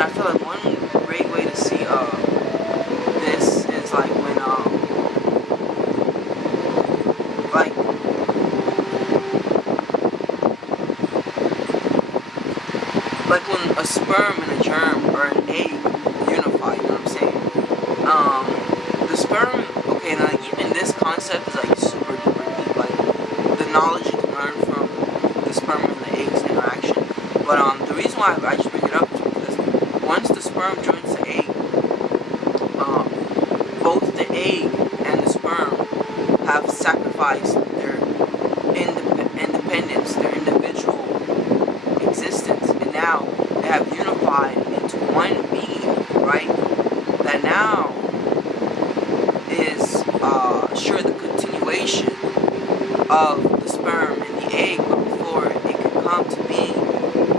And I feel like one great way to see this is like when like like when a sperm and a germ or an egg unify, you know what I'm saying? The sperm, okay, now like, even this concept is like super duper deep, like the knowledge you can learn from the sperm and the egg's interaction. But the reason why I just bring it up is because once the sperm joins the egg, both the egg and the sperm have sacrificed their independence, their individual existence, and now they have unified into one being, right? That now is sure the continuation of the sperm and the egg, but before it could come to being,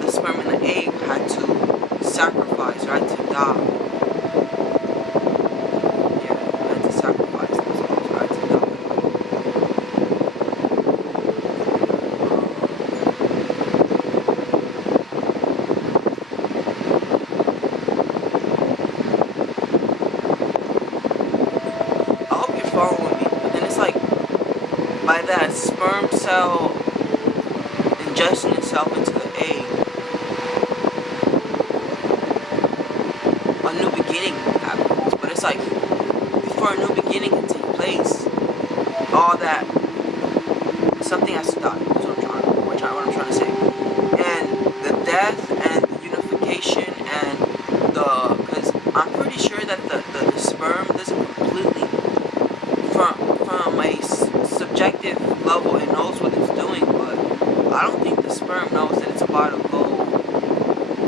the sperm and the egg had to sacrifice, right, to die. Yeah, had to sacrifice themselves, right, to die. I hope you're following me. But then it's like, by that sperm cell ingesting itself into the egg, a new beginning happens. But it's like, before a new beginning can take place, all that, something has to die. That's what I'm trying to say. And the death and the unification and because I'm pretty sure that the sperm doesn't completely, from a subjective level, it knows what it's doing, but I don't think the sperm knows that it's about to go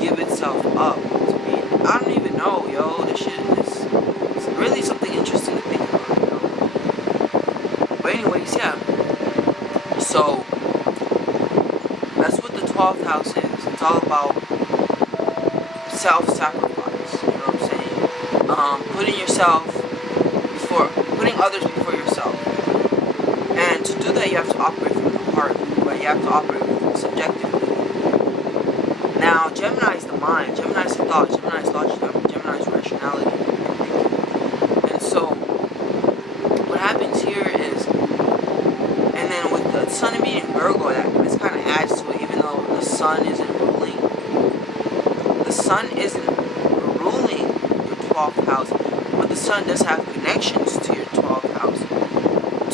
give itself up to me. I don't even know, yo. This shit is, it's really something interesting to think about, you know? But anyways, yeah. So that's what the 12th house is. It's all about self-sacrifice. You know what I'm saying? Putting others before yourself. And to do that, you have to operate from the heart, right? You have to operate subjectively. Now, Gemini is the mind, Gemini is the thought, Gemini is logic, Gemini is rationality. And so, what happens here is, and then with the sun being in Virgo, this kind of adds to it, even though the sun isn't ruling. The sun isn't ruling your 12th house, but the sun does have connections to your 12th house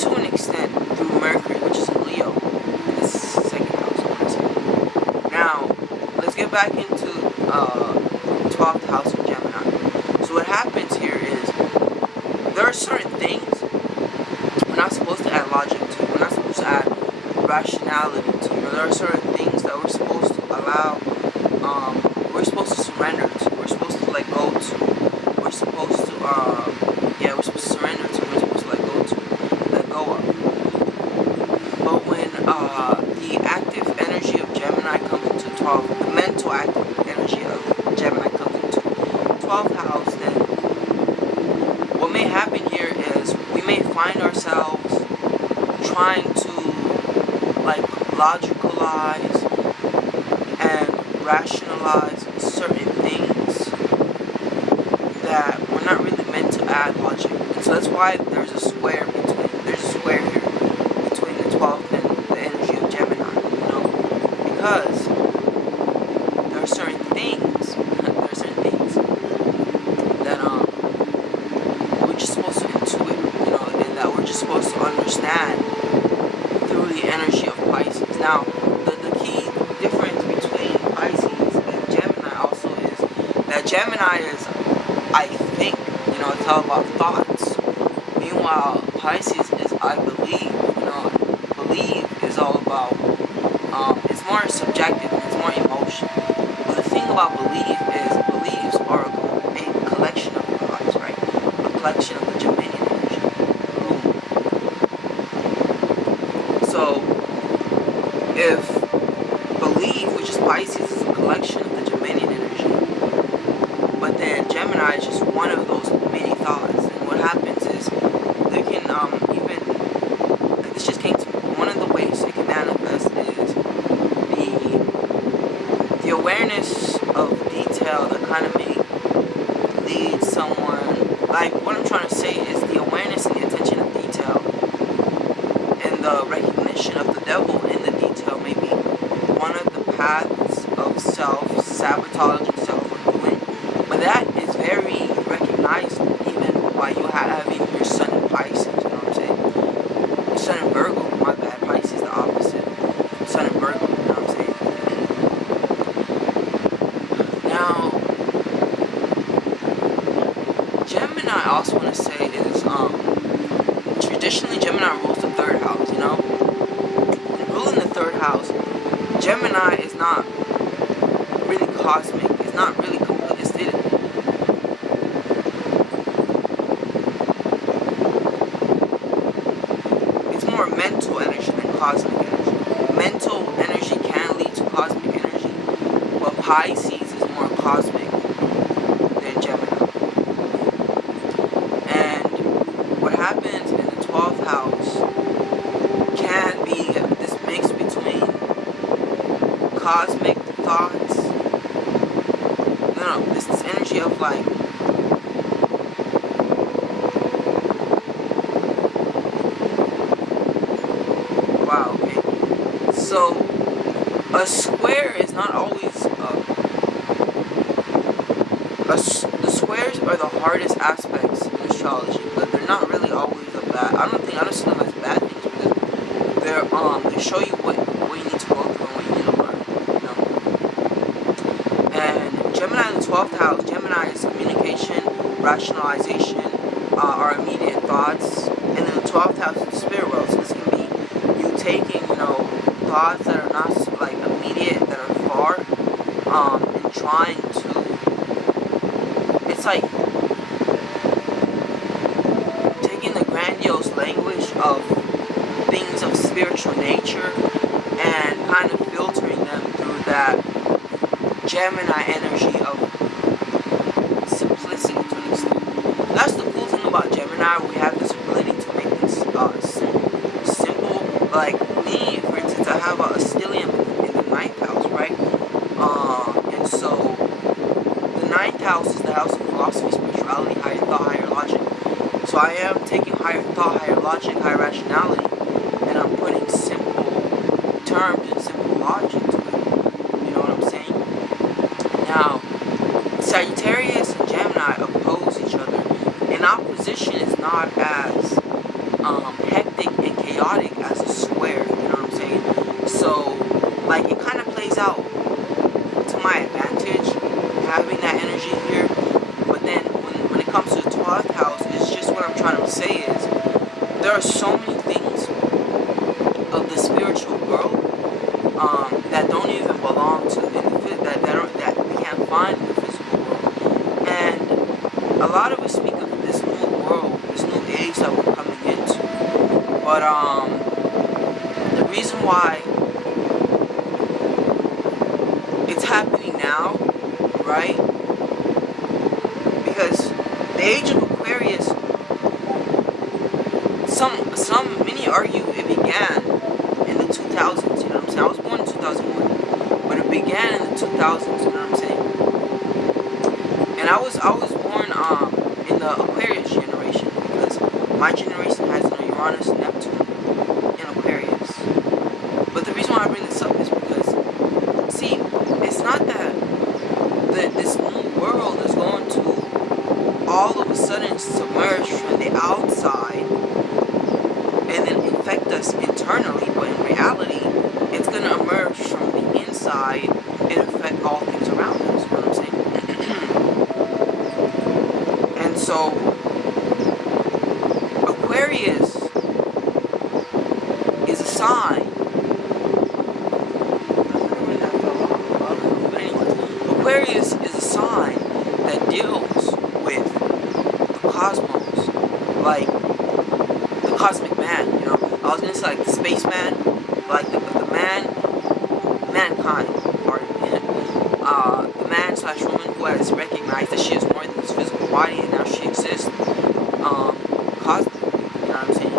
to an extent through Mercury, which is in Leo, in the second house. Now, let's get back into 12th house of Gemini. So what happens here is, there are certain things we're not supposed to add logic to, we're not supposed to add rationality to. You know, there are certain things that we're supposed to allow, we're supposed to surrender to, we're supposed to let go to, we're supposed to, we're supposed to surrender to, we're supposed to let go of. But when the active energy of Gemini comes into 12th, the mental active energy of Gemini comes into 12th house, then what may happen here is we may find ourselves trying to like logicalize and rationalize certain things that we're not really meant to add logic. And so that's why there's a square here between the 12th and the energy of Gemini, you know, because there are certain things that we're just supposed to intuit, you know, and that we're just supposed to understand through the energy of Pisces. Now, the key difference between Pisces and Gemini also is that Gemini is, I think, you know, it's all about thoughts. Meanwhile, Pisces is I believe, you know, believe is all about, it's more subjective and it's more emotion. But the thing about belief is beliefs are a collection of thoughts, right? A collection of the Geminian energy. So, if belief, which is Pisces, is a collection of the Geminian energy, but then Gemini is just one of those many thoughts. And what happens is, they can even, like this just came to me, one of the ways it can manifest is the awareness of detail detail that kind of may lead someone, like what I'm trying to say is the awareness and the attention of detail and the recognition of the devil in the detail may be one of the paths of self-sabotage and self-ruin, but that is very recognized even by you having your sun in Pisces, you know what I'm saying? Your sun in Virgo, my bad, Pisces is the opposite. Sun in Virgo, you know what I'm saying? Now, Gemini, I also want to say is, traditionally Gemini rules the third house, you know? Ruling the third house, Gemini is not really cosmic, it's not really complete, it's more mental energy than cosmic energy. Mental energy can lead to cosmic energy, but Pisces is more cosmic than Gemini. And what happens in the 12th house can be this mix between cosmic thoughts, this energy of like, wow, okay, so a square is not always, the squares are the hardest aspects in astrology, but they're not really always a bad, I don't see them as bad things, because they show you what you need to go through and what you need to learn, you know. And Gemini in the 12th house, Gemini is communication, rationalization, our immediate thoughts, and then the 12th house is the spirit world, so this can be you taking, you know, thoughts that are not like immediate, that are far, and trying to, it's like taking the grandiose language of things of spiritual nature and kind of filtering them through that Gemini energy of simplicity to an extent. That's the cool thing about Gemini. We have this ability to make things simple. Like me, for instance, I have a stellium in the 9th house, right? And so the 9th house is the house of philosophy, spirituality, higher thought, higher logic. So I am taking higher thought, higher logic, higher rationality, and I'm putting simple terms and simple logic to it. You know what I'm saying? Now, Sagittarius and Gemini oppose each other, and opposition is not as hectic and chaotic as a square, you know what I'm saying? So, like, it kind of plays out to my advantage, having that energy here, but then when it comes to the 12th house, it's just what I'm trying to say is, there are so many things of the spiritual world that don't even belong to that we can't find in the physical world, and a lot of us speak of this new world, this new age that we're coming into, but the reason why it's happening now, right? Because the age of Aquarius, many argue it began in the 2000s, you know what I'm saying? I was born in 2001, but it began in the 2000s, you know what I'm saying? And I was born in the Aquarius generation, because my generation has, you know, Uranus and Neptune in Aquarius. But the reason why I bring this up is because, see, it's not that this new world is going to all of a sudden submerge from the outside and then infect us internally, but in reality, it's going to emerge from the inside and affect all things around us, you know what I'm saying? And so, Aquarius is a sign. But anyways, Aquarius is a sign that deals with the cosmos, like the cosmic man, you know. I was gonna say like the spaceman, like the mankind, or the man slash woman who has recognized that she is more than this physical body, and now she exists cosmically, you know what I'm saying?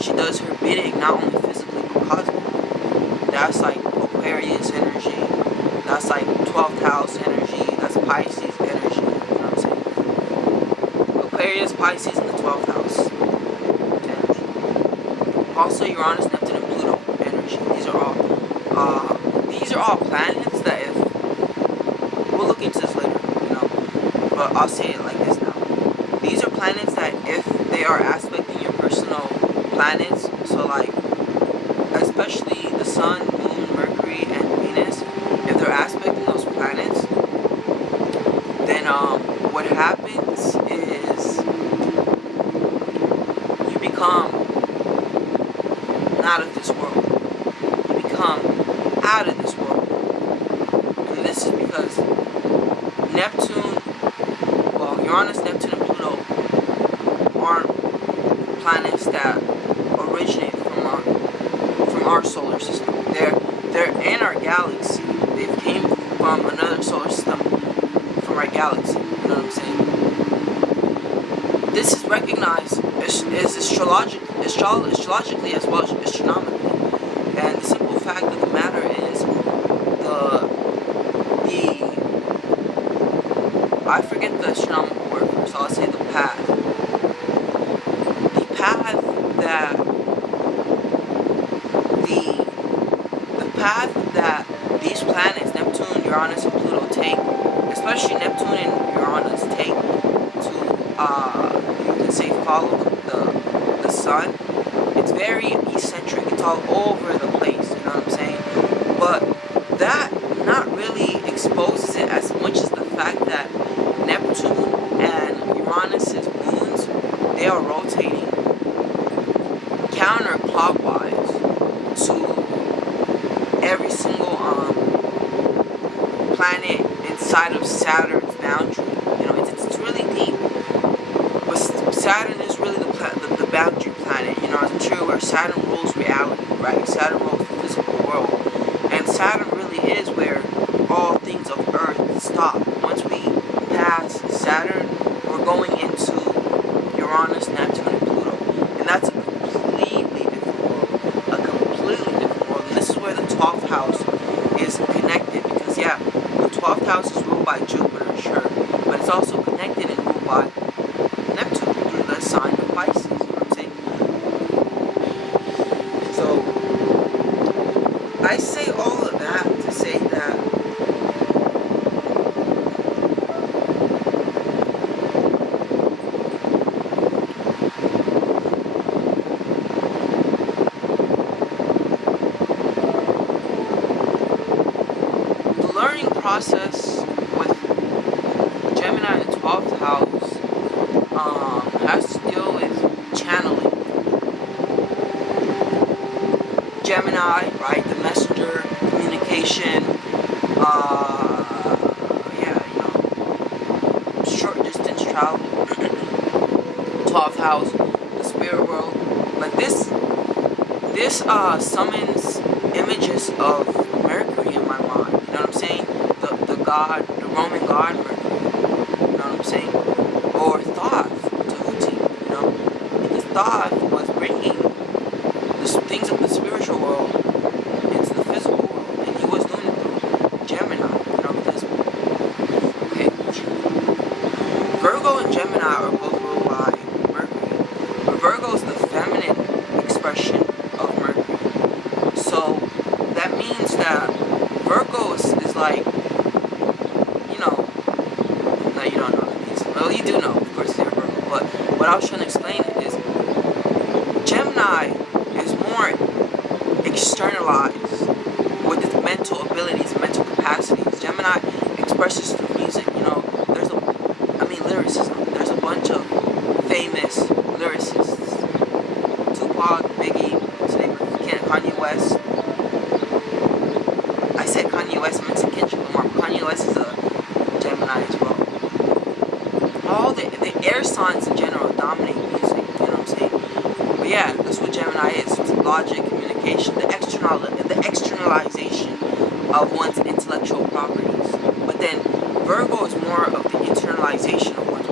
She does her bidding not only physically but cosmically. That's like Aquarius energy. That's like 12th house energy. That's Pisces energy. You know what I'm saying? Aquarius, Pisces in the 12th house energy. Also, Uranus, Neptune, and Pluto energy. These are all planets that if we'll look into this later, you know. But I'll say it like this now. These are planets that if they are aspecting your personal planets, so like especially the Sun, Moon, Mercury, and Venus, if they're aspecting those planets, then what happens is you become not of this world. You become out of this world. And this is because Uranus, Neptune, and Pluto aren't planets that originate from our solar system. They're in our galaxy. They came from another solar system from our galaxy. You know what I'm saying? This is recognized as astrologically as well as astronomically. And the simple fact of the matter is I forget the astronomical word for it, so I'll say the path. The path that these planets, Neptune, Uranus, and Pluto take, especially Neptune and Uranus take to you can say follow the sun. It's very eccentric. It's all over the place. You know what I'm saying? But that not really exposes it as much as the fact that Neptune and Uranus's moons, they are rotating counterclockwise to every single planet inside of Saturn's boundary. You know, it's really deep. But Saturn is really the boundary planet. You know, I'm sure where Saturn rules reality, right? Saturn rules the physical world, and Saturn really is where all things of Earth stop. Once we pass Saturn, we're going into Uranus, Neptune, and Pluto, and that's a completely different world. A completely different world. And this is where the 12th house is connected, because yeah, the 12th house is ruled by Jupiter, sure, but it's also connected and ruled by Neptune through the sign of Pisces. You know what I'm saying? So I say all of that to say that the learning process with Gemini in the 12th house has to deal with channeling. Gemini, right, the messenger, communication, short distance travel, 12th house, the spirit world. But this summons images of Mercury in my mind. You know what I'm saying? The god, the Roman god Mercury. You know what I'm saying? Or Thoth, Tahuti. You know, because Thoth was bringing the things of the spiritual world into the physical world, and he was doing it through Gemini. You know, because Virgo and Gemini are both ruled by Mercury, but Virgo is the feminine expression of Mercury. So that means that Virgo is like, you know, no, you don't know what it means. Well, you do know, of course, you're Virgo. But what I was trying to explain is Gemini is more externalized with its mental abilities, mental capacities. Gemini expresses through music. You know, lyricism. There's a bunch of famous lyricists. Tupac, Biggie, Kanye West. I said Kanye West, I meant to Kendrick Lamar. Kanye West is a Gemini as well. All the air signs in general dominate music, you know what I'm saying? But yeah, that's what Gemini is. It's logic, communication, the externalization of one's intellectual properties. But then Virgo is more of the internalization of one's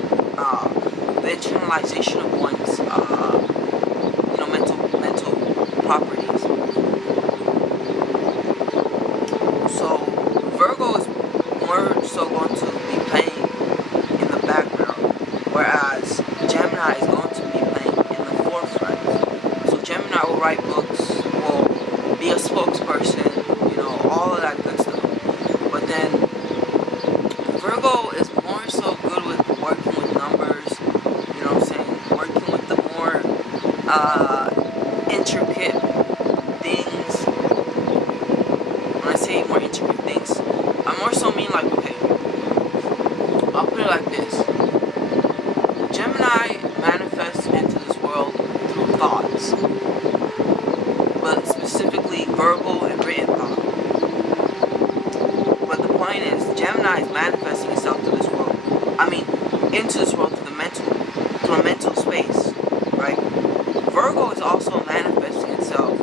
mental properties. So Virgo write books, will be a spokesperson, you know, all of that good stuff. But then Virgo is more so good with working with numbers, you know what I'm saying? Working with the more intricate things. When I say more intricate things, I more so mean like, okay, I'll put it like this. Gemini manifests into this world through thoughts, but specifically verbal and written thought. But the point is, Gemini is manifesting itself to this world. I mean, into this world through a mental space, right? Virgo is also manifesting itself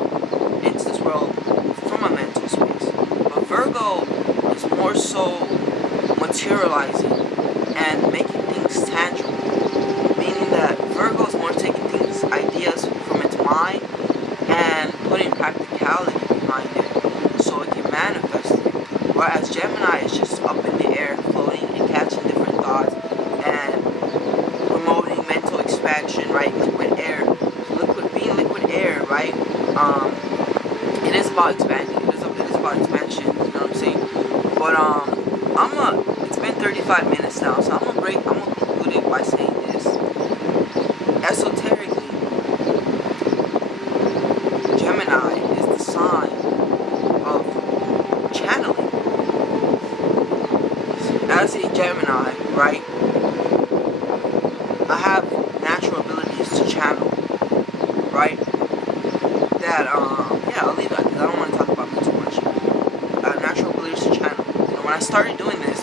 into this world from a mental space. But Virgo is more so materializing and making things tangible. Meaning that Virgo is more taking things, ideas from its mind and putting practicality behind it so it can manifest it. Whereas Gemini is just up in the air, floating and catching different thoughts and promoting mental expansion, right? Liquid air. Being liquid air, right? It is about expanding. It is about expansion, you know what I'm saying? But it's been 35 minutes now, so I'm gonna conclude it by saying this. Esoterically, Gemini is the sign of channeling. As a Gemini, right, I have natural abilities to channel, right? That, yeah, I'll leave that because I don't want to talk about me too much. I have natural abilities to channel. You know, when I started doing this,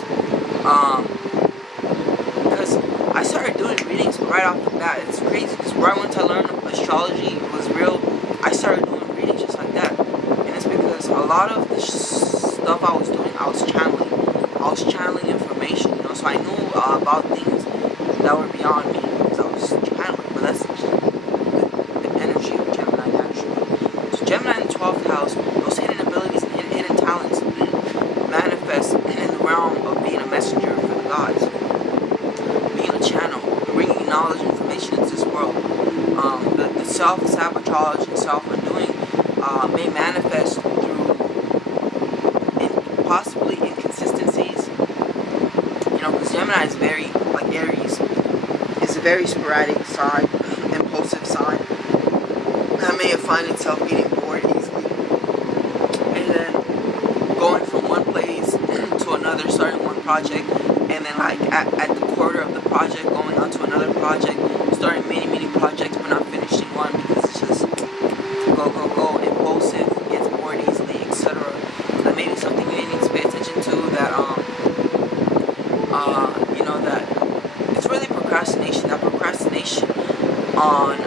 because I started doing readings right off the bat. It's crazy because right once I learned astrology was real, I started doing readings just like that. And it's because a lot of the stuff I was doing, I was channeling. I was channeling information, you know, so I knew about things that were beyond me because I was channeling. But that's the energy of Gemini naturally. So Gemini in the 12th house, those hidden abilities and hidden talents manifest in the realm of being a messenger for the gods. Being a channel, bringing knowledge and information into this world. The self-sabotage and self-undoing may manifest through possibly inconsistencies. You know, because Gemini is very, like Aries, is a very sporadic sign, impulsive sign, that may find itself getting bored easily. And then going from one place to another, starting one project, and then like at the quarter of the project going on to another project, starting many projects but not finishing one because it's just go, impulsive, gets bored easily, etc. That may be something you need to pay attention to, that you know, that it's really procrastination. That procrastination on